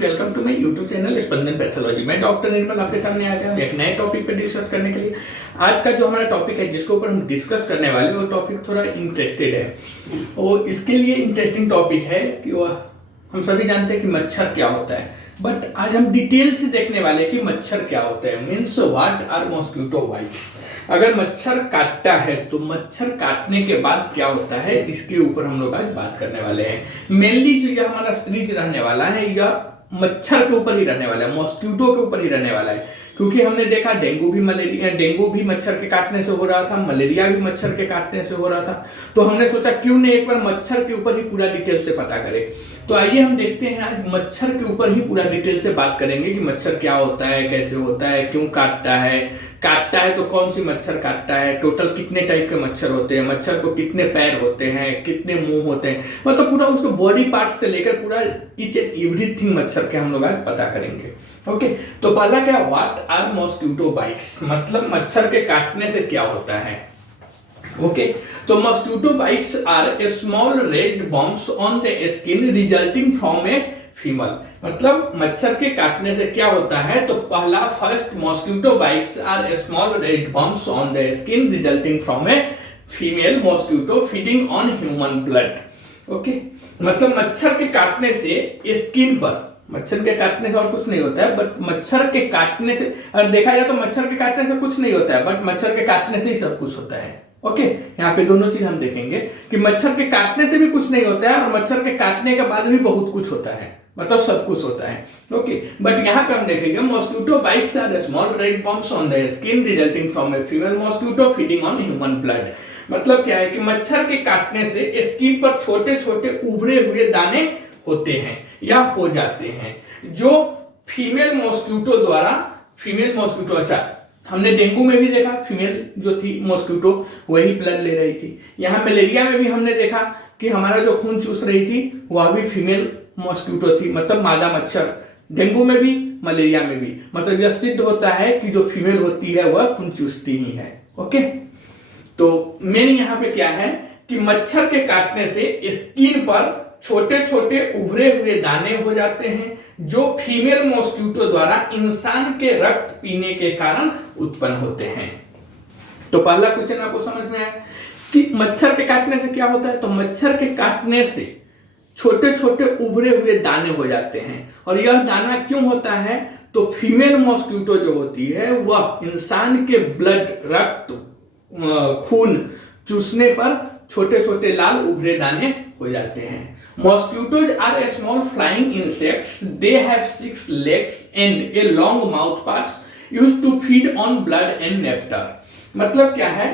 Welcome to my YouTube channel Spandan pathology. मैं doctor Nirmal आपके सामने आ गया एक नए टॉपिक पे डिस्कस करने के लिए। आज का जो हमारा टॉपिक है जिसके ऊपर हम डिस्कस करने वाले वो टॉपिक थोड़ा इंटरेस्टेड है और इसके लिए इंटरेस्टिंग टॉपिक है कि हम सभी जानते हैं कि मच्छर क्या होता है, बट आज हम डिटेल से देखने वाले हैं कि मच्छर क्या होता है। Means what are mosquito bites. अगर मच्छर काटता है तो मच्छर काटने के बाद क्या होता है, इसके ऊपर हम लोग आज बात करने वाले हैं। मेनली जो यह हमारा सीरीज रहने वाला है यह मच्छर के ऊपर ही रहने वाला है, मॉस्किटो के ऊपर ही रहने वाला है। क्योंकि हमने देखा डेंगू भी मच्छर के काटने से हो रहा था, मलेरिया भी मच्छर के काटने से हो रहा था। तो हमने सोचा क्यों नहीं एक बार मच्छर के ऊपर ही पूरा डिटेल से पता करें। तो आइए हम देखते हैं आज मच्छर के ऊपर ही पूरा डिटेल से बात करेंगे कि मच्छर क्या होता है, कैसे होता है, क्यों काटता है तो कौन सी मच्छर काटता है, टोटल कितने टाइप के मच्छर होते हैं, मच्छर को कितने पैर होते हैं, कितने मुंह होते हैं, मतलब पूरा उसको बॉडी पार्ट से लेकर पूरा ईच एंड एवरीथिंग मच्छर के हम लोग आज पता करेंगे। ओके, तो पहला क्या, व्हाट आर मॉस्किटो बाइट्स, मतलब मच्छर के काटने से क्या होता है। ओके, तो mosquito bites are a small red bumps on the skin resulting from a female. मतलब मच्छर के काटने से क्या होता है, तो पहला first mosquito bites are a small red bumps on the skin resulting from a female mosquito feeding on human blood. Okay, मतलब मच्छर के काटने से स्किन पर, मच्छर के काटने से और कुछ नहीं होता है, बट मच्छर के काटने से अगर देखा जाए तो मच्छर के काटने से कुछ नहीं होता है, बट मच्छर के काटने से ही सब कुछ होता है। ओके, यहाँ पे दोनों चीज हम देखेंगे कि मच्छर के काटने से भी कुछ नहीं होता है और मच्छर के काटने के बाद भी बहुत कुछ होता है, मतलब सब कुछ होता है। ओके, बट यहाँ पे हम देखेंगे mosquito bites are small red bumps on the skin resulting from a female mosquito feeding on human blood. मतलब क्या है कि मच्छर के काटने से स्किन पर छोटे छोटे उभरे हुए दाने होते हैं या हो जाते हैं, जो फीमेल मॉस्किटो अच्छा हमने डेंगू में भी देखा फीमेल जो थी मॉस्किटो वही ब्लड ले रही थी। यहाँ मलेरिया में भी हमने देखा कि हमारा जो खून चूस रही थी वह भी फीमेल मॉस्किटो थी, मतलब मादा मच्छर। डेंगू में भी मलेरिया में भी, मतलब यह सिद्ध होता है कि जो फीमेल होती है वह खून चूसती ही है। ओके, तो मेन यहाँ पे क्या है कि मच्छर के काटने से स्किन पर छोटे छोटे उभरे हुए दाने हो जाते हैं, जो फीमेल मॉस्किटो द्वारा इंसान के रक्त पीने के कारण उत्पन्न होते हैं। तो पहला क्वेश्चन आपको समझ में आया कि मच्छर के काटने से क्या होता है। तो मच्छर के काटने से छोटे छोटे उभरे हुए दाने हो जाते हैं, और यह दाना क्यों होता है, तो फीमेल मॉस्किटो जो होती है वह इंसान के ब्लड रक्त खून चूसने पर छोटे छोटे लाल उभरे दाने हो जाते हैं। Mosquitoes are a small flying insects. They have 6 legs and a long mouth parts used to feed on blood and nectar. मतलब क्या है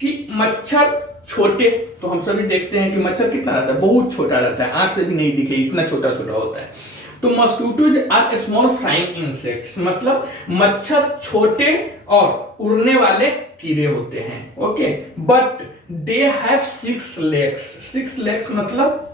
कि मच्छर छोटे, तो हम सभी देखते हैं कि मच्छर कितना रहता है, बहुत छोटा रहता है, आंख से भी नहीं दिखे इतना छोटा छोटा होता है। तो mosquitoes are small flying insects, मतलब मच्छर छोटे और उड़ने वाले कीड़े होते हैं। Okay, but they have 6 legs। 6 legs मतलब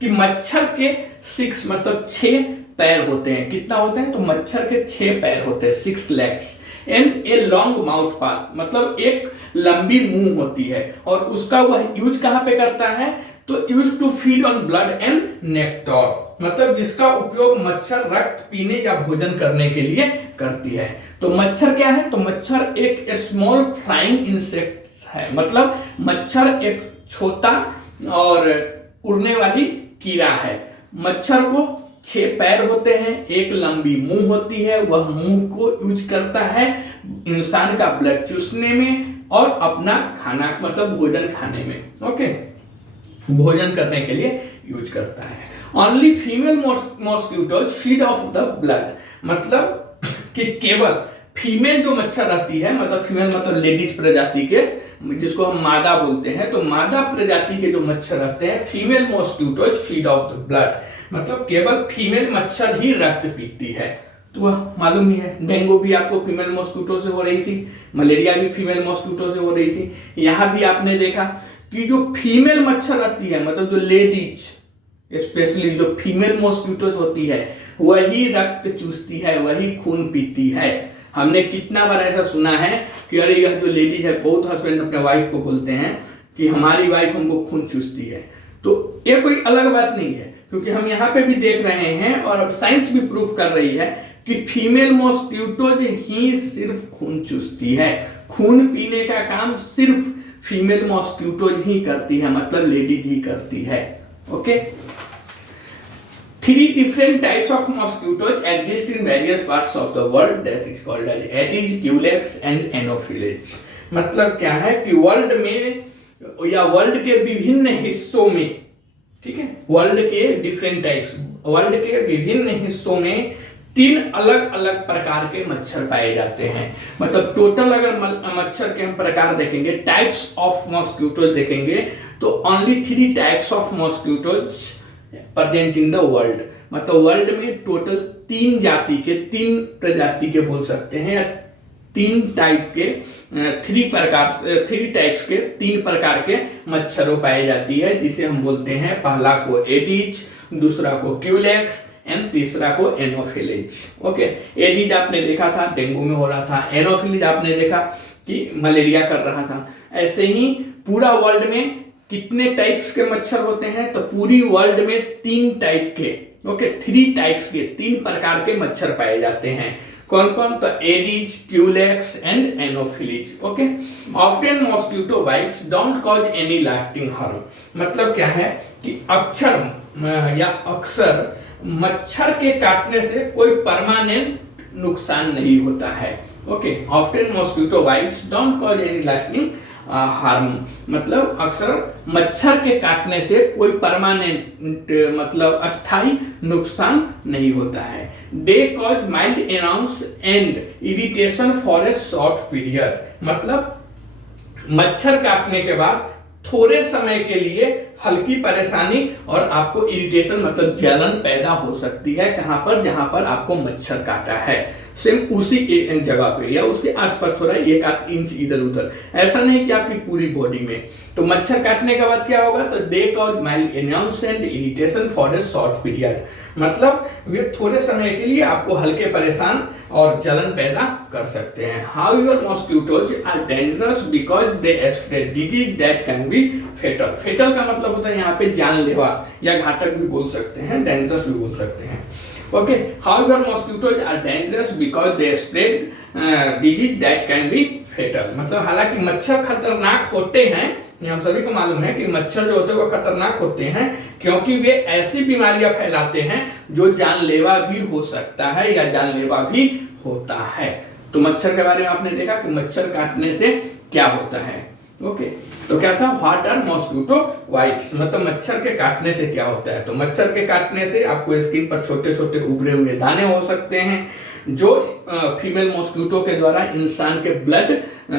कि मच्छर के 6 मतलब 6 पैर होते हैं। कितना होते हैं, तो मच्छर के 6 पैर होते हैं, 6 legs and a long mouth part, मतलब एक लंबी मुंह होती है, और उसका वह यूज कहां पे करता है, तो use to feed on blood and nectar, मतलब जिसका उपयोग मच्छर रक्त पीने या भोजन करने के लिए करती है। तो मच्छर क्या है, तो मच्छर एक स्मॉल फ्लाइंग इंसेक्ट है, मतलब मच्छर एक छोटा और उड़ने वाली कीड़ा है। मच्छर को 6 पैर होते हैं, एक लंबी मुंह होती है, वह मुंह को यूज करता है इंसान का ब्लड चूसने में और अपना खाना मतलब भोजन खाने में। ओके, भोजन करने के लिए यूज करता है। Only female mosquitoes feed of the blood, मतलब कि केवल फीमेल जो मच्छर रहती है, मतलब फीमेल मतलब लेडीज प्रजाति के, जिसको हम मादा बोलते हैं, तो मादा प्रजाति के जो मच्छर रहते हैं female mosquitoes feed of the blood, मतलब केवल फीमेल मच्छर ही रक्त पीती है। तो वह मालूम ही है, डेंगू भी आपको फीमेल मॉस्किटो से हो रही थी, मलेरिया भी फीमेल मॉस्किटो से हो रही थी। यहाँ भी आपने देखा कि जो फीमेल मच्छर रहती है, मतलब जो लेडीज स्पेशली जो फीमेल मॉस्किटोज होती है वही रक्त चूसती है, वही खून पीती है। हमने कितना बार ऐसा सुना है कि अरे यह जो लेडीज है, बहुत हस्बैंड अपने वाइफ को बोलते हैं कि हमारी वाइफ हमको खून चूसती है। तो ये कोई अलग बात नहीं है, क्योंकि हम यहाँ पे भी देख रहे हैं और अब साइंस भी प्रूफ कर रही है कि फीमेल मॉस्क्यूटोज ही सिर्फ खून चूसती है। खून पीने का काम सिर्फ फीमेल मॉस्क्यूटोज ही करती है, मतलब लेडीज ही करती है। Okay, 3 different types of mosquitoes exist in various parts of the world, that is called as Aedes, Culex and Anopheles। मतलब क्या है कि वर्ल्ड में या वर्ल्ड के विभिन्न हिस्सों में, ठीक है, वर्ल्ड के डिफरेंट टाइप्स, वर्ल्ड के विभिन्न हिस्सों में 3 अलग अलग प्रकार के मच्छर पाए जाते हैं। मतलब टोटल अगर मच्छर के हम प्रकार देखेंगे, टाइप्स ऑफ मॉस्क्यूटोज देखेंगे, तो only 3 types of mosquitoes present in the world. मतलब वर्ल्ड में टोटल 3 जाति के, 3 प्रजाति के बोल सकते हैं, या 3 टाइप के, 3 टाइप्स के 3 प्रकार के मच्छरों पाई जाती है, जिसे हम बोलते हैं, पहला को एडीज, दूसरा को क्यूलेक्स एंड तीसरा को एनोफिलिज। ओके, एडीज आपने देखा था डेंगू में हो रहा था, एनोफिलिज आपने देखा कि मलेरिया कर रहा था। ऐसे ही पूरा वर्ल्ड में कितने टाइप्स के मच्छर होते हैं, तो पूरी वर्ल्ड में 3 टाइप के, ओके, 3 टाइप्स के, 3 प्रकार के मच्छर पाए जाते हैं। कौन कौन? तो Aedes, Culex and Anopheles. Okay, often mosquito bites don't cause any lasting harm. मतलब क्या है कि अक्सर मच्छर के काटने से कोई परमानेंट नुकसान नहीं होता है। Okay, often mosquito bites don't cause any lasting harm, मतलब अक्सर मच्छर के काटने से कोई परमानेंट, मतलब अस्थाई नुकसान नहीं होता है। They cause mild announce and irritation for a short period. मतलब मच्छर काटने के बाद थोड़े समय के लिए हल्की परेशानी और आपको इरिटेशन, मतलब जलन पैदा हो सकती है। कहां पर? जहां पर आपको मच्छर काटा है, सेम उसी जगह पे या उसके आसपास थोड़ा 1-8 इंच इधर उधर, ऐसा नहीं कि आपकी पूरी बॉडी में। तो मच्छर काटने के बाद क्या होगा? तो they cause mild announce and irritation for a short period. मतलब वे थोड़े समय के लिए आपको हल्के परेशान और जलन पैदा कर सकते हैं। However mosquitoes are dangerous because they spread disease that can be fatal. Fatal का मतलब होता है यहाँ पे जानलेवा या घातक भी बोल सकते हैं, डेंजरस भी बोल सकते हैं। Okay, however mosquitoes are dangerous because they spread disease that can be fatal. मतलब हालांकि मच्छर खतरनाक होते हैं, ये हम सभी को मालूम है कि मच्छर जो होते हैं वो खतरनाक होते हैं, क्योंकि वे ऐसी बीमारियां फैलाते हैं जो जानलेवा भी हो सकता है या जानलेवा भी होता है। तो मच्छर के बारे में आपने देखा कि मच्छर काटने से क्या होता है। ओके, तो क्या था? व्हाट आर मॉस्क्यूटो बाइट्स, मतलब मच्छर के काटने से क्या होता है। तो मच्छर के काटने से आपको स्किन पर छोटे छोटे उभरे हुए दाने हो सकते हैं, जो फीमेल मॉस्क्यूटो के द्वारा इंसान के ब्लड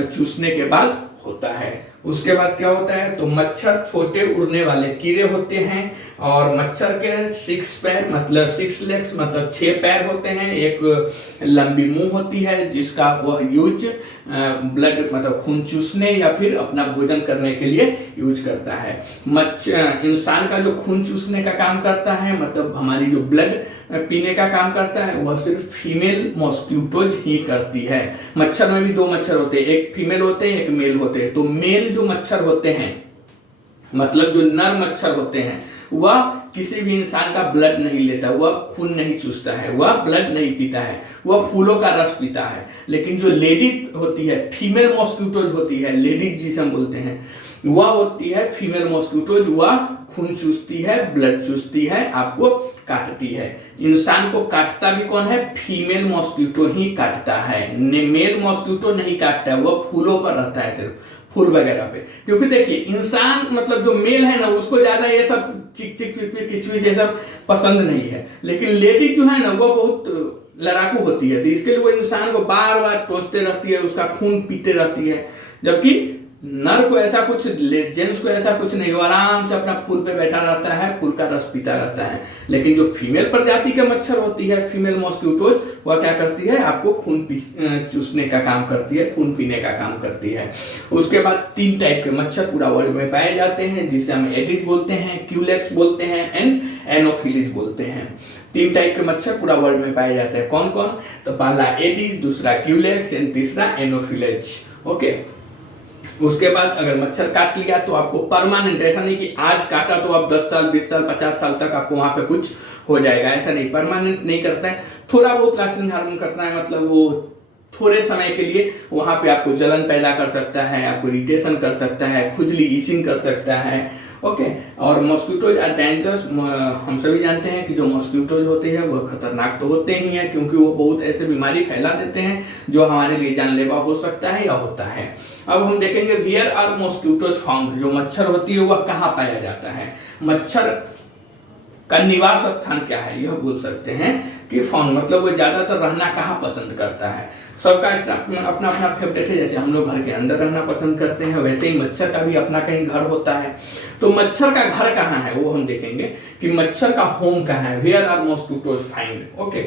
चूसने के बाद होता है। उसके बाद क्या होता है? तो मच्छर छोटे उड़ने वाले कीड़े होते हैं, और मच्छर के 6 पैर, मतलब 6 लेग्स, मतलब 6 पैर होते हैं। एक लंबी मुंह होती है जिसका वह यूज ब्लड, मतलब खून चूसने या फिर अपना भोजन करने के लिए यूज करता है। इंसान का जो खून चूसने का काम करता है, मतलब हमारी जो ब्लड पीने का काम करता है, वह सिर्फ फीमेल मॉस्क्यूटोज ही करती है। मच्छर में भी 2 मच्छर होते हैं, एक फीमेल होते हैं, एक मेल होते हैं। तो मेल जो मच्छर होते हैं, मतलब जो नर मच्छर होते हैं, वह किसी भी इंसान का ब्लड नहीं लेता, वह खून नहीं चूसता है, वह ब्लड नहीं पीता है, वह फूलों का रस पीता है। लेकिन जो लेडीज होती है, फीमेल मॉस्क्यूटोज होती है, लेडीज जिसे हम बोलते हैं, वह होती है फीमेल मॉस्क्यूटोज, वह खून चूसती है, ब्लड चूसती है, आपको काटती है। इंसान को काटता भी कौन है? फीमेल मॉस्क्यूटो ही काटता है, मेल मॉस्क्यूटो नहीं काटता है, वह फूलों पर रहता है, सिर्फ फूल वगैरह पे। क्योंकि देखिए इंसान, मतलब जो मेल है ना, उसको ज्यादा ये सब चिक चिक किचविच ये सब पसंद नहीं है, लेकिन लेडीज जो है ना, वो बहुत लड़ाकू होती है, तो इसके लिए वो इंसान को बार बार टोचते रहती है, उसका खून पीते रहती है। जबकि नर को ऐसा कुछ, जेंट्स को ऐसा कुछ नहीं, वो आराम से अपना फूल पे बैठा रहता है, फूल का रस पीता रहता है। लेकिन जो फीमेल प्रजाति के मच्छर होती है, फीमेल मॉस्क्यूटोज, वह क्या करती है? आपको खून चूसने का काम करती है, खून पीने का काम करती है। उसके बाद 3 टाइप के मच्छर पूरा वर्ल्ड में पाए जाते हैं, जिसे हम एडिज बोलते हैं, क्यूलेक्स बोलते हैं एंड एनोफिलिज बोलते हैं। 3 टाइप के मच्छर पूरा वर्ल्ड में पाए जाते हैं। कौन कौन? तो पहला एडिज, दूसरा क्यूलेक्स एंड तीसरा एनोफिलिज। ओके, उसके बाद अगर मच्छर काट लिया तो आपको परमानेंट, ऐसा नहीं कि आज काटा तो आप 10 साल 20 साल 50 साल तक आपको वहां पे कुछ हो जाएगा, ऐसा नहीं, परमानेंट नहीं करता है, थोड़ा बहुत लास्टिंग हार्म करता है, मतलब वो थोड़े समय के लिए वहां पे आपको जलन पैदा कर सकता है, आपको इरिटेशन कर सकता है, खुजली ईचिंग कर सकता है। ओके, और मॉस्किटोज आर डेंजरस, हम सभी जानते हैं कि जो मॉस्किटोज होते हैं वह खतरनाक तो होते ही हैं, क्योंकि वो बहुत ऐसे बीमारी फैला देते हैं जो हमारे लिए जानलेवा हो सकता है या होता है। अब हम देखेंगे वेयर आर मॉस्किटोज फाउंड, जो मच्छर होती है वह कहाँ पाया जाता है, मच्छर का निवास स्थान क्या है, यह बोल सकते हैं कि फाउंड मतलब वो ज्यादातर रहना कहाँ पसंद करता है। सबका अपना अपना फेवरेट है, जैसे हम लोग घर के अंदर रहना पसंद करते हैं, वैसे ही मच्छर का भी अपना कहीं घर होता है। तो मच्छर का घर कहाँ है वो हम देखेंगे कि मच्छर का होम कहाँ है, where are mosquitoes find. Okay,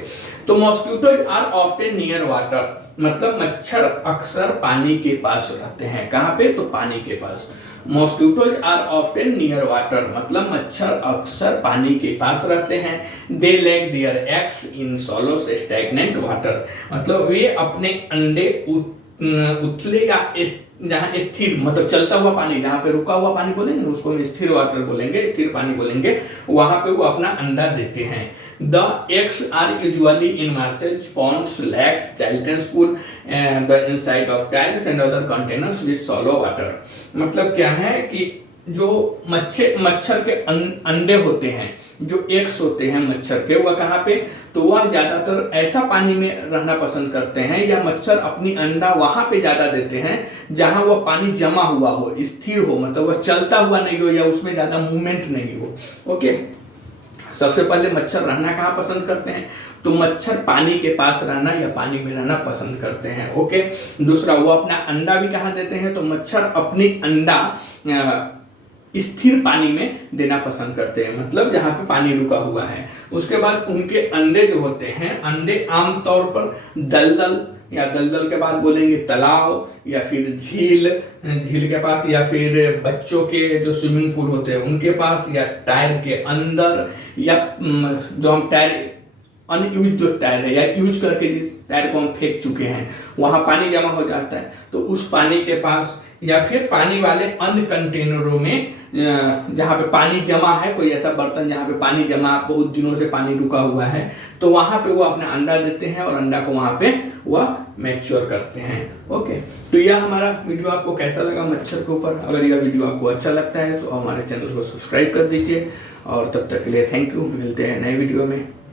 तो mosquitoes are often near water, मतलब मच्छर अक्सर पानी के पास रहते हैं, कहाँ पे, तो पानी के पास। Mosquitoes are often near water, मतलब मच्छर अक्सर पानी के पास रहते हैं। They lay their eggs in shallow stagnant water, मतलब वे अपने अंडे उथले या जहाँ स्थिर, मतलब चलता हुआ पानी, जहाँ पे रुका हुआ पानी बोलेंगे ना उसको हम स्थिर वाटर बोलेंगे, स्थिर पानी बोलेंगे, वहां पे वो अपना अंडा देते हैं। The eggs are usually in marshes, ponds, lakes, children's pool, the inside of tanks and other containers with shallow water. मतलब क्या है कि जो मच्छर के अंडे होते हैं, जो एग्स होते हैं मच्छर के, वह कहाँ पे, तो वह ज्यादातर ऐसा पानी में रहना पसंद करते हैं, या मच्छर अपनी अंडा वहां पे ज्यादा देते हैं जहां वह पानी जमा हुआ हो, स्थिर हो, मतलब वह चलता हुआ नहीं हो या उसमें ज्यादा मूवमेंट नहीं हो। ओके, सबसे पहले मच्छर रहना कहाँ पसंद करते हैं, तो मच्छर पानी के पास रहना या पानी में रहना पसंद करते हैं। ओके, दूसरा वो अपना अंडा भी कहाँ देते हैं, तो मच्छर अपनी अंडा स्थिर पानी में देना पसंद करते हैं, मतलब जहाँ पे पानी रुका हुआ है। उसके बाद उनके अंडे जो होते हैं, अंडे आमतौर पर दलदल या दलदल के बाद बोलेंगे तालाब या फिर झील के पास, या फिर बच्चों के जो स्विमिंग पूल होते हैं उनके पास, या टायर के अंदर, या जो हम टायर अनयूज जो टायर है या यूज करके जिस टायर को हम फेंक चुके हैं वहां पानी जमा हो जाता है तो उस पानी के पास, या फिर पानी वाले अन्य कंटेनरों में जहाँ पे पानी जमा है, कोई ऐसा बर्तन जहाँ पे पानी जमा, बहुत दिनों से पानी रुका हुआ है, तो वहां पे वो अपना अंडा देते हैं और अंडा को वहां पे वह मैच्योर करते हैं। ओके, तो यह हमारा वीडियो आपको कैसा लगा मच्छर के ऊपर। अगर यह वीडियो आपको अच्छा लगता है तो हमारे चैनल को सब्सक्राइब कर दीजिए, और तब तक के लिए थैंक यू, मिलते हैं नए वीडियो में।